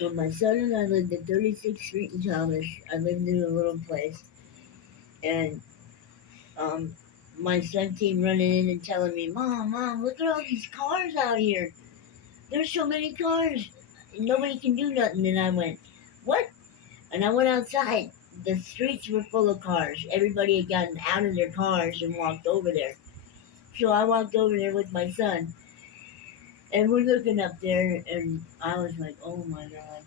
When my son and I lived at 36th Street in Thomas, I lived in a little place, and um, my son came running in and telling me, Mom, look at all these cars out here. There's so many cars. Nobody can do nothing." And I went, "What?" And I went outside. The streets were full of cars. Everybody had gotten out of their cars and walked over there. So I walked over there with my son, and we're looking up there, and I was like, "Oh my God."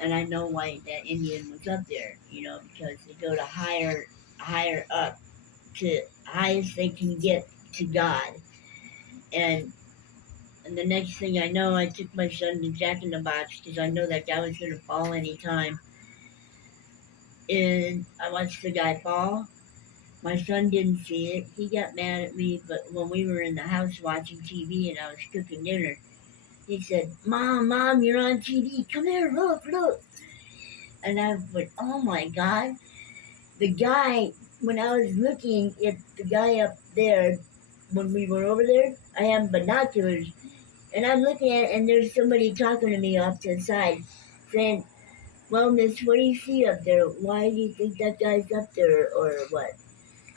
And I know why that Indian was up there, because they go to higher up, to highest they can get to God. And and the next thing I know, I took my son to Jack in the Box because I know that guy was going to fall anytime. And I watched the guy fall. My son didn't see it. He got mad at me, but when we were in the house watching TV and I was cooking dinner, he said, Mom, you're on TV. Come here, look. And I went, "Oh my God." The guy, when I was looking at the guy up there, when we were over there, I had binoculars. And I'm looking at it, and there's somebody talking to me off to the side, saying, "Well, miss, what do you see up there? Why do you think that guy's up there, or what?"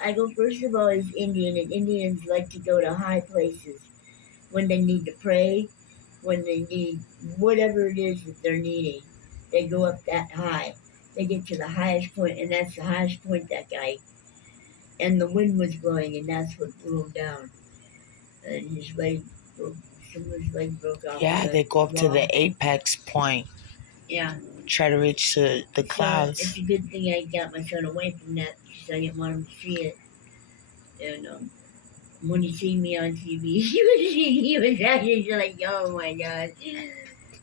I go, "First of all, he's Indian, and Indians like to go to high places when they need to pray, when they need whatever it is that they're needing. They go up that high. They get to the highest point, and that's the highest point that guy. And the wind was blowing, and that's what blew him down. And his leg broke, some of his leg broke off Yeah, the they go up to wall. the apex point, Yeah. try to reach the So clouds. it's a good thing I got my son away from that because I didn't want him to see it. And when he seen me on TV, he was actually like, "Oh my God."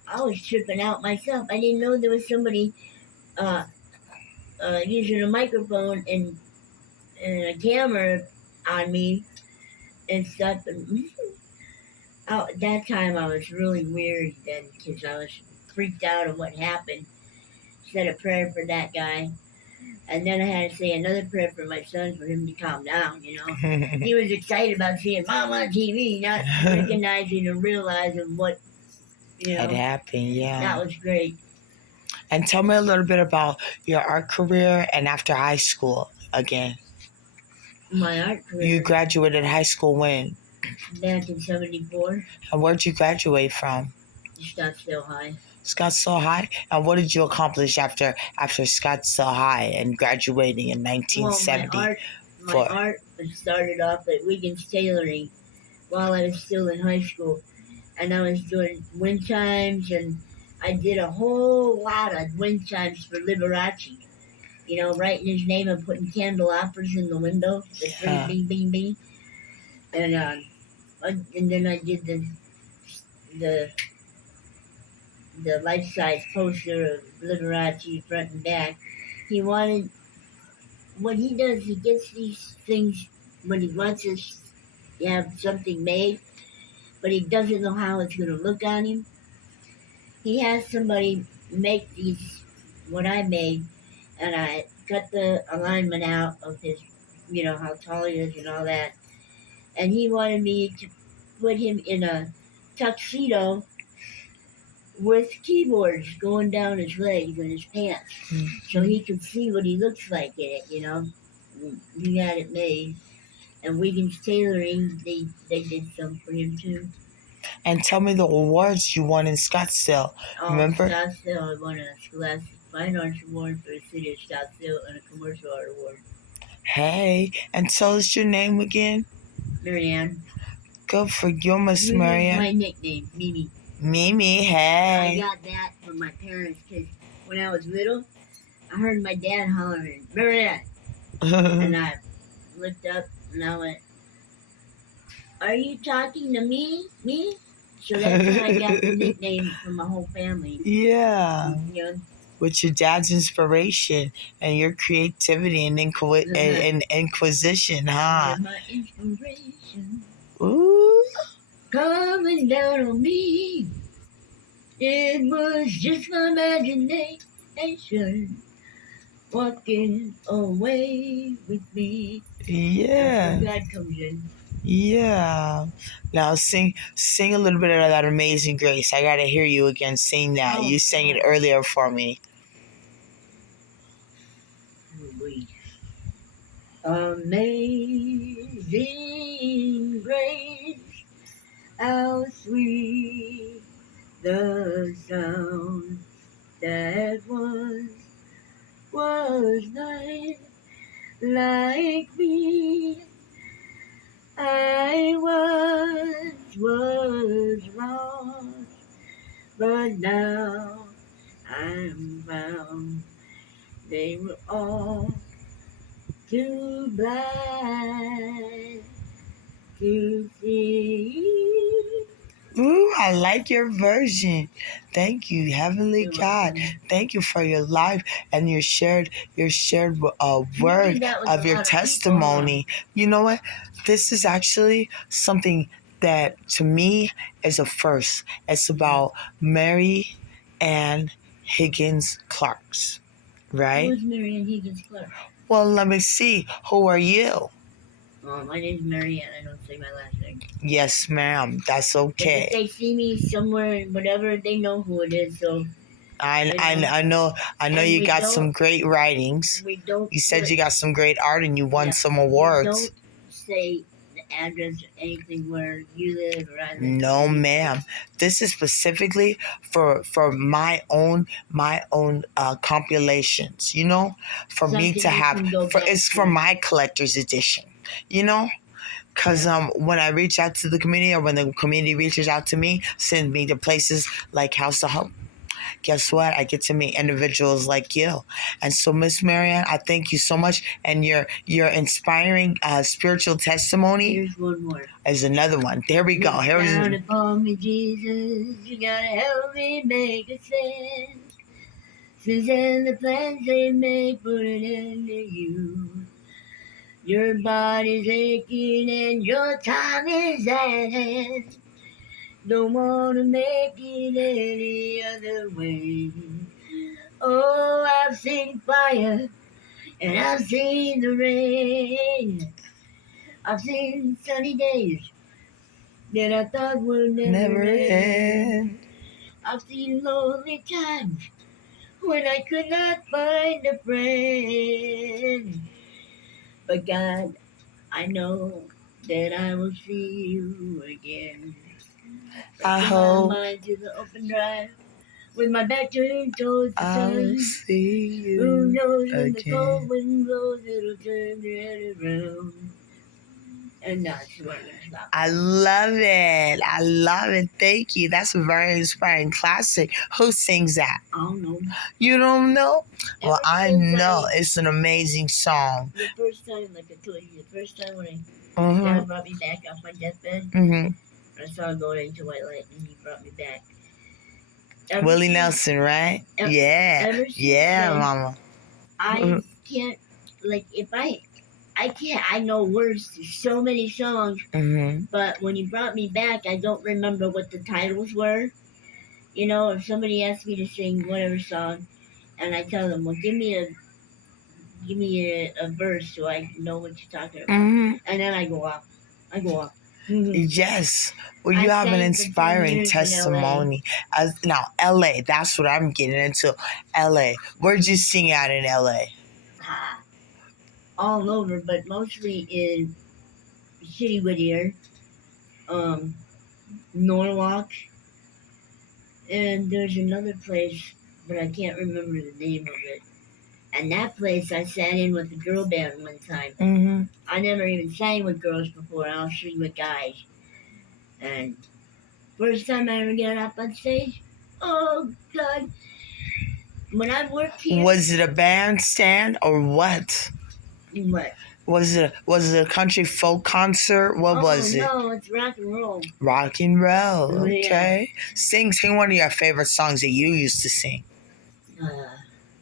I was tripping out myself. I didn't know there was somebody uh, using a microphone and a camera on me and stuff. And that time I was really weird then because I was freaked out of what happened. Said a prayer for that guy. And then I had to say another prayer for my son for him to calm down. He was excited about seeing Mom on TV, not recognizing and realizing what, Had happened, yeah. That was great. And tell me a little bit about your art career and after high school again. My art career. You graduated high school when? Back in 74. And where'd you graduate from? Scottsdale High. Scottsdale High? And what did you accomplish after Scottsdale High and graduating in 1970? Well, my art started off at Wiggins Tailoring while I was still in high school. And I was doing wind chimes, and I did a whole lot of wind chimes for Liberace. Writing his name and putting candelabras in the window. The three bing, bing, bing. And then I did the life-size poster of Liberace front and back. What he does, he gets these things when he wants us to have something made, but he doesn't know how it's going to look on him. He has somebody make what I made, and I cut the alignment out of his, how tall he is and all that. And he wanted me to put him in a tuxedo with keyboards going down his legs and his pants, so he could see what he looks like in it, He had it made. And Wiggins Tailoring, they did some for him too. And tell me the awards you won in Scottsdale. Remember? Scottsdale, I won a Scholastic Fine Arts Award for the city of Scottsdale and a Commercial Art Award. Hey, and tell us your name again. Maryanne. Good for you, Miss Maryanne. My nickname, Mimi. Mimi, hey. I got that from my parents because when I was little, I heard my dad hollering, "Maryanne." And I looked up and I went, "Are you talking to me? Me?" So that's how I got the nickname from my whole family. Yeah. With your dad's inspiration and your creativity and inquisition, huh? My inspiration. Ooh. Coming down on me. It was just my imagination walking away with me. Yeah. That's where God comes in. Yeah. Now sing a little bit of that Amazing Grace. I gotta hear you again sing that. Oh, You sang it God. earlier for me. Wait. Amazing grace, how sweet the sound that was not like me. I was lost, but now I'm found. They were all too blind to see. Ooh, I like your version. Thank you, Heavenly You're God. welcome. Thank you for your life and your shared You word did that with a of your lot of people, huh? testimony. You know what? This is actually something that to me is a first. It's about Mary Ann Higgins Clark's, Who right? is Maryanne Higgins Clark? Well, let me see. Who are you? My name's Maryanne. I don't say my last name. Yes, ma'am. That's But if okay. they see me somewhere and whatever, they know who it is. So I, you know, I, I know I know and you got some great writings. we don't You said put you got some great art and you won yeah, some we awards. don't say the address or anything where you live or I live. No, ma'am. This is specifically for my own compilations. You know, for me Something to you have. can go For back it's for to. my collector's edition. You know, because Yeah. when I reach out to the community or when the community reaches out to me, send me to places like House of Hope. Guess what? I get to meet individuals like you. And so, Miss Maryanne, I thank you so much. And your inspiring spiritual testimony Here's one more. is another one. There we go. Look Here's down upon me, Jesus. You gotta help me make a stand. Since then, the plans they make put an end to you. Your body's aching and your time is at hand. Don't wanna make it any other way. Oh, I've seen fire and I've seen the rain. I've seen sunny days that I thought would never never end. end. I've seen lonely times when I could not find a friend. But God, I know that I will see you again. I Breaking my hope mind to the open drive with my back turned towards the I'll sun. see Who you knows when the cold again. wind blows, it'll turn the head around. And that's where I'm gonna stop. I love it. I love it. Thank you. That's a very inspiring classic. Who sings that? I don't know. You don't know? Well, Ever I since know it's an amazing song. the first time, like I told you, the first time when Mm-hmm. Dad brought me back off my deathbed, Mm-hmm. I saw going into white light, and he brought me back. Ever Willie since, Nelson, right? ever, Yeah. ever since Yeah, then, mama. I can't like if I can't. I know words to so many songs, Mm-hmm. but when you brought me back, I don't remember what the titles were. You know, if somebody asks me to sing whatever song, and I tell them, "Well, give me a verse so I know what you're talking about," Mm-hmm. and then I go off. I go off. Mhm. Yes. Well, you I have an sang for 10 inspiring years in LA. testimony. Now, LA, that's what I'm getting into. LA. Where'd you sing out in LA? Ah, all over, but mostly in City Whittier, um, Norwalk, and there's another place, but I can't remember the name of it. And that place I sat in with the girl band one time. Mm-hmm. I never even sang with girls before. I was sing with guys. And first time I ever got up on stage, oh God! When I worked here, Was it a bandstand or what? what? Was it a country folk concert? What Oh was it? no, it's rock and roll. Rock and roll. Oh, yeah. Okay. Sing one of your favorite songs that you used to sing.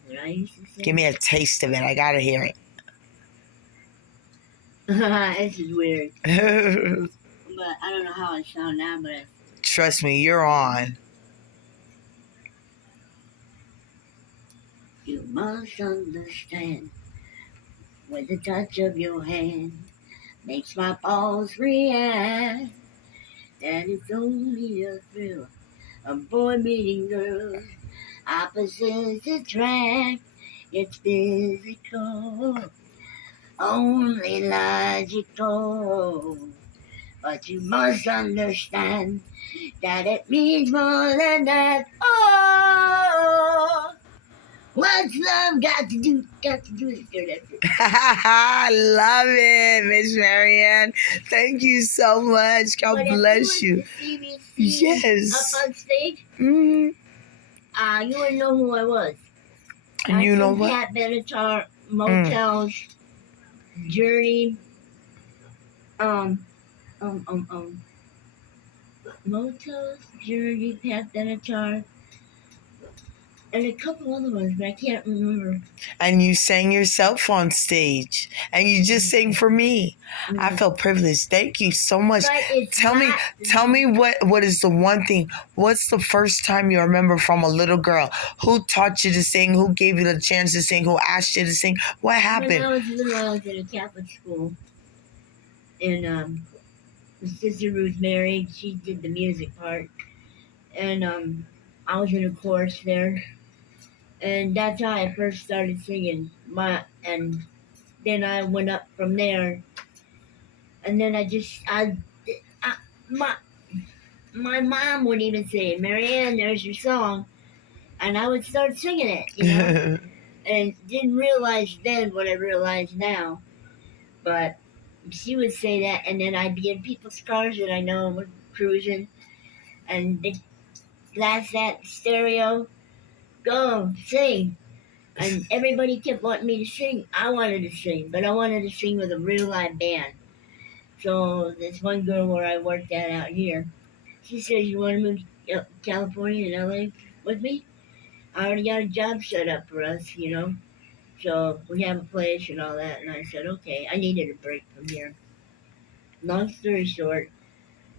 What I used to sing. Give me a taste of it. I gotta hear This is weird, it. but I don't know how I sound now. But Trust me, you're on. you must understand with the touch of your hand. makes my pulse react, and it's only a thrill. A boy meeting girl, opposites attract. It's physical, only logical. But you must understand that it means more than that. Oh, what's love got to do? Got to do with it. I love it, Miss Maryanne. Thank you so much. God But bless if you you. was to see me sing Yes. up on stage, Mm. you would know who I was. And I you know sing what? Pat Benatar, Mm. Motels, Journey, um, um, um, um, Motels, Journey, Pat Benatar, and a couple other ones, but I can't remember. And you sang yourself on stage. And you just sang for me. I Mm. feel privileged. Thank you so much. But it's Tell me, not. tell me what is the one thing? What's the first time you remember from a little girl? Who taught you to sing? Who gave you the chance to sing? Who asked you to sing? What When happened? I was little, I was in a Catholic school, and my sister was married. She did the music part, and I was in a chorus there, and that's how I first started singing. And then I went up from there, and then I my my mom would even say, "Maryanne, there's your song," and I would start singing it, and didn't realize then what I realize now, but she would say that, and then I'd be in people's cars that I know were cruising, and they blast that stereo, go sing. And everybody kept wanting me to sing. I wanted to sing, but I wanted to sing with a real live band. So this one girl where I worked at out here, she says, "You want to move to California and LA with me? I already got a job set up for us. So we have a place and all that." And I said, "Okay." I needed a break from here. Long story short,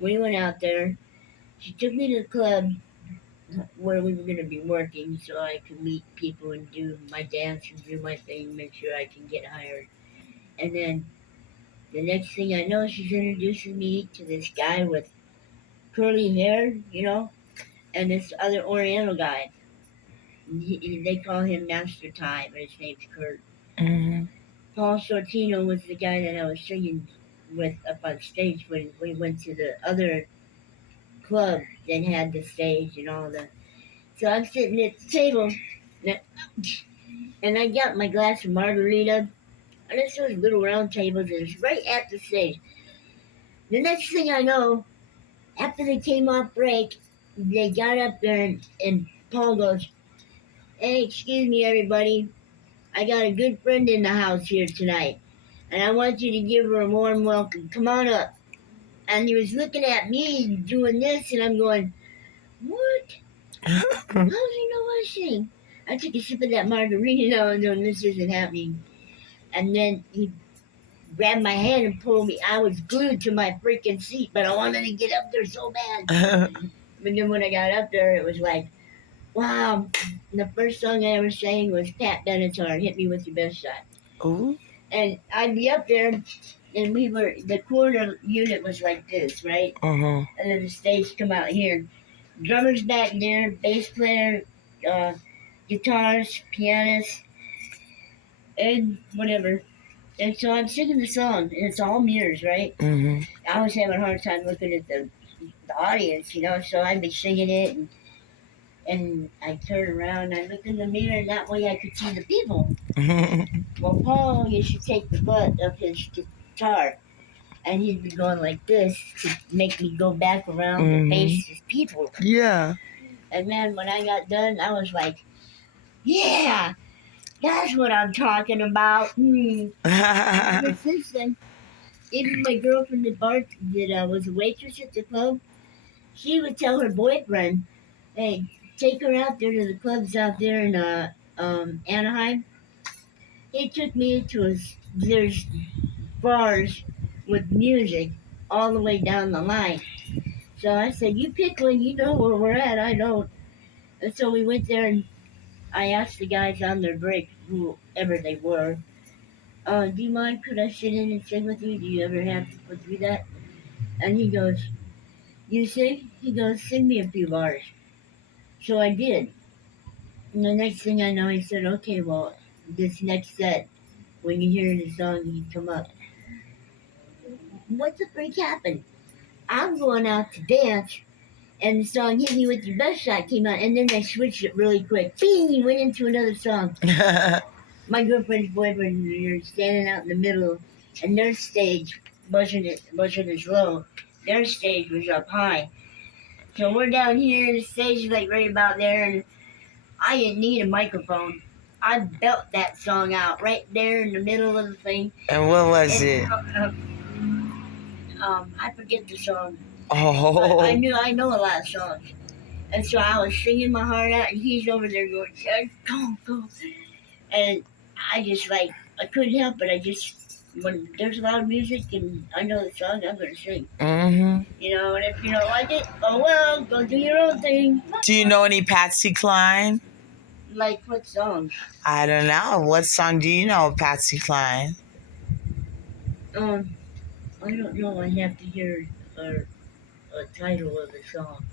we went out there. She took me to the club where we were going to be working so I could meet people and do my dance and do my thing, make sure I can get hired. And then the next thing I know, she's introducing me to this guy with curly hair, and this other Oriental guy. They call him Master Ty, but his name's Kurt. Mhm. Paul Sortino was the guy that I was singing with up on stage when we went to the other club that had the stage and all the. So I'm sitting at the table, and I got my glass of margarita, and it's those little round tables, and it's right at the stage. The next thing I know, after they came off break, they got up there, and Paul goes, "Hey, excuse me, everybody. I got a good friend in the house here tonight, and I want you to give her a warm welcome. Come on up." And he was looking at me doing this, and I'm going, "What? How does he know I sing?" I took a sip of that margarita now and then this isn't happening. And then he grabbed my hand and pulled me. I was glued to my freaking seat, but I wanted to get up there so bad. But then when I got up there, it was like, wow. And the first song I ever sang was Pat Benatar, "Hit Me With Your Best Shot." Ooh. And I'd be up there, and the corner unit was like this, right? Mhm. And then the stage come out here. Drummers back there, bass player, uh, guitars, pianist, and whatever. And so I'm singing the song, and it's all mirrors, right? Mhm. I was having a hard time looking at the audience, so I'd be singing it, and I'd turn around and I'd look in the mirror, and that way I could see the people. Well, Paul used to take the butt of his guitar, and he'd be going like this to make me go back around to face his people. Yeah. And man, when I got done, I was like, yeah, that's what I'm talking about. But since then, even my girlfriend that was a waitress at the club, she would tell her boyfriend, "Hey, take her out there to the clubs out there in Anaheim." He took me to there's bars with music all the way down the line. So I said, "You pick one. You know where we're at. I don't." And so we went there, and I asked the guys on their break, whoever they were, Do you mind? Could I sit in and sing with you? Do you ever have to put through that? And he goes, you sing? He goes, sing me a few bars. So I did. And the next thing I know, he said, okay, well, this next set, when you hear the song, you come up. What the freak happened? I'm going out to dance, and the song Hit Me With Your Best Shot came out, and then they switched it really quick. Bing! You went into another song. My girlfriend's boyfriend, you're standing out in the middle, and their stage wasn't as low. Their stage was up high. So we're down here, and the stage is like right about there, and I didn't need a microphone. I belt that song out right there in the middle of the thing. And what was And, it? I forget the song. Oh. I know a lot of songs. And so I was singing my heart out, and he's over there going, go, go. And I just like, I couldn't help it. I just, when there's loud music and I know the song, I'm going to sing. Mm-hmm. You know, and if you don't like it, oh well, go do your own thing. Do you know any Patsy Cline? Like what song? I don't know. What song do you know of Patsy Cline? I don't know. I have to hear a title of the song.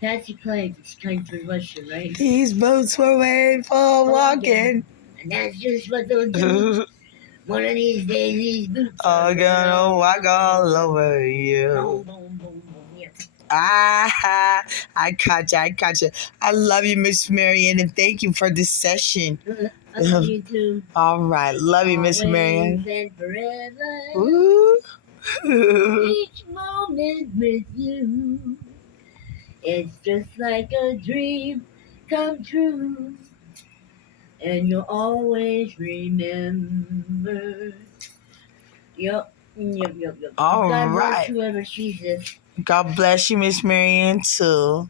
Patsy Cline is country western, right? These boots were made for walking. And that's just what they'll do. One of these days, these boots are gonna walk all over you. Boom, boom, boom, boom, yeah. Ah, I gotcha. I love you, Miss Maryanne, and thank you for this session. I love you too. All right. Love you, Miss Maryanne. And forever. Ooh. Each moment with you. It's just like a dream come true. And you'll always remember. Yep. All God right. bless whoever sees this. God bless you, Miss Maryanne, too.